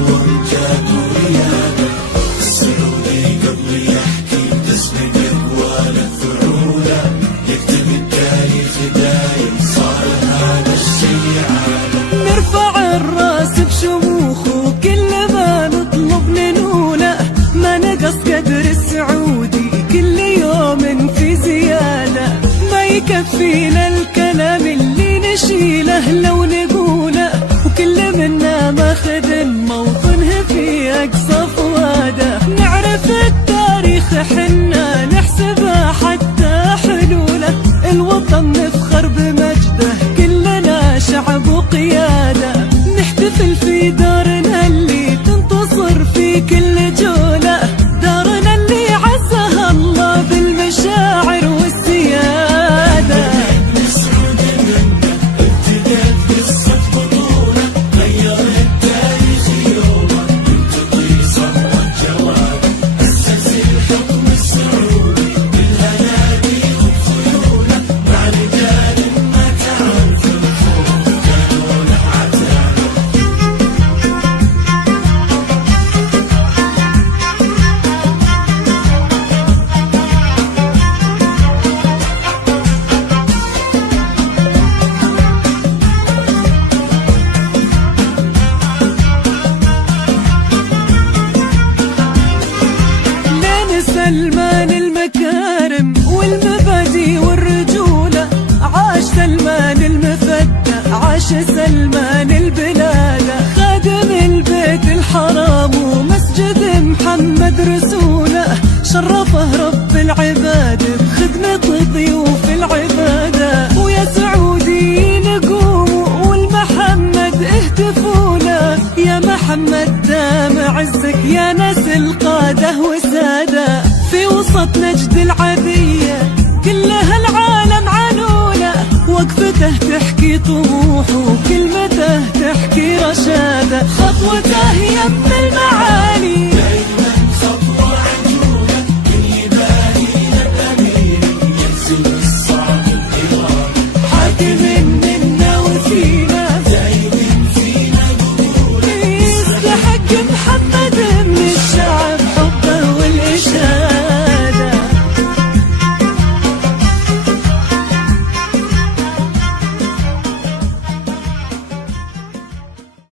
وامجاد وريادة. السعودي قبل يحكي تسند اقواله فعوله، يكتب التاريخ دايم صار هذا الشيء عاده. نرفع الراس بشموخ وكل ما نطلب ننوله، ما نقص قدر السعودي كل يوم في زيادة. ما يكفينا الكلام اللي نشيله لو نقوله، وكل منا ماخذ موطنه في أقصى فواده. نعرف التاريخ حنا نحسبه حتى حلوله، الوطن نفخر بمجده كلنا شعب وقيادة. نحتفل في دارنا اللي تنتصر في كل جولة، دارنا اللي عزها الله بالمشاعر والسيادة. السعودي منا ابتدت قصة بطولة، غير التاريخ يومه ينتقي صفوة جواده. أسس الحكم السعودي بالهنادي وخيوله، مع رجال ما تعرف الخوف كانوا له عتاده. سلمان المكارم والمبادئ والرجولة، عاش سلمان المفدى، عاش سلمان البلادة. خادم البيت الحرام ومسجد محمد رسوله، شرفه رب العباد بخدمة ضيوف العبادة. ويا سعودي نقوم والمحمد اهتفوا له، يا محمد دام عزك يا ناس القادة وسادة. في وسط نجد العذية كلها العالم عنوله، وقفته تحكي طموحه كلمته تحكي